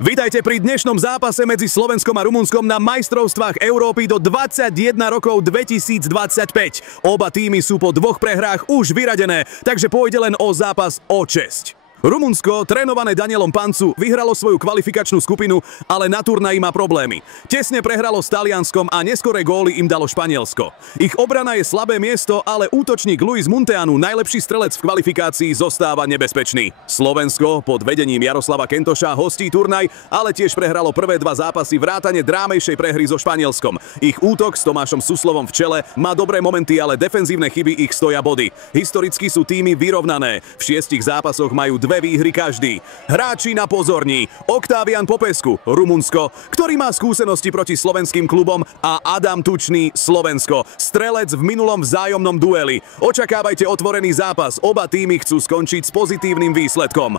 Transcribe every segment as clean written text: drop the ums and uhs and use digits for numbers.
Vítajte pri dnešnom zápase medzi Slovenskom a Rumunskom na majstrovstvách Európy do 21 rokov 2025. Oba týmy sú po dvoch prehrách už vyradené, takže pôjde len o zápas o česť. Rumunsko, trénované Danielom Pancu, vyhralo svoju kvalifikačnú skupinu, ale na turnaji má problémy. Tesne prehralo s Talianskom a neskoré góly im dalo Španielsko. Ich obrana je slabé miesto, ale útočník Luis Munteanu, najlepší strelec v kvalifikácii, zostáva nebezpečný. Slovensko pod vedením Jaroslava Kentoša hostí turnaj, ale tiež prehralo prvé dva zápasy vrátane drámejšej prehry so Španielskom. Ich útok s Tomášom Suslovom v čele má dobré momenty, ale defenzívne chyby ich stoja body. Historicky sú týmy vyrovnané. V 6 zápasoch majú dve výhry každý. Hráči na pozorní: Oktávian Popescu, Rumunsko, ktorý má skúsenosti proti slovenským klubom, a Adam Tučný, Slovensko, strelec v minulom vzájomnom dueli. Očakávajte otvorený zápas, oba týmy chcú skončiť s pozitívnym výsledkom.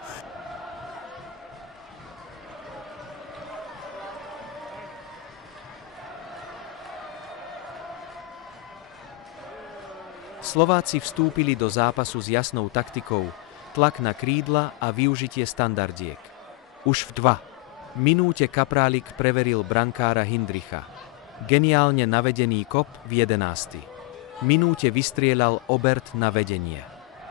Slováci vstúpili do zápasu s jasnou taktikou, tlak na krídla a využitie standardiek. Už v 2 minúte Kaprálik preveril brankára Hindricha. Geniálne navedený kop v 11. minúte vystrieľal Obert na vedenie.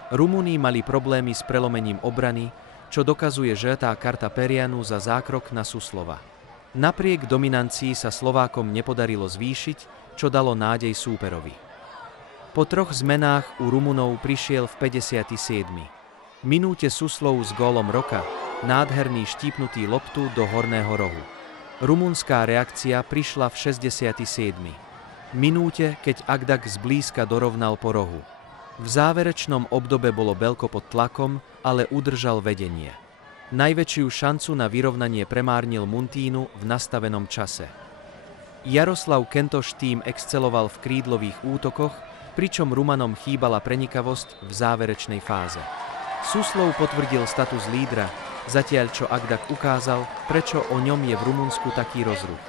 Rumúni mali problémy s prelomením obrany, čo dokazuje žltá karta Perianu za zákrok na Suslova. Napriek dominancii sa Slovákom nepodarilo zvýšiť, čo dalo nádej súperovi. Po 3 zmenách u Rumunov prišiel v 57. minúte Suslov s gólom roka, nádherný štípnutý loptu do horného rohu. Rumunská reakcia prišla v 67. minúte, keď Agdag zblízka dorovnal po rohu. V záverečnom obdobe bolo Belko pod tlakom, ale udržal vedenie. Najväčšiu šancu na vyrovnanie premárnil Muntínu v nastavenom čase. Jaroslav Kentoš tým exceloval v krídlových útokoch, pričom Rumanom chýbala prenikavosť v záverečnej fáze. Suslov potvrdil status lídra, zatiaľ čo Agdag ukázal, prečo o ňom je v Rumunsku taký rozruch.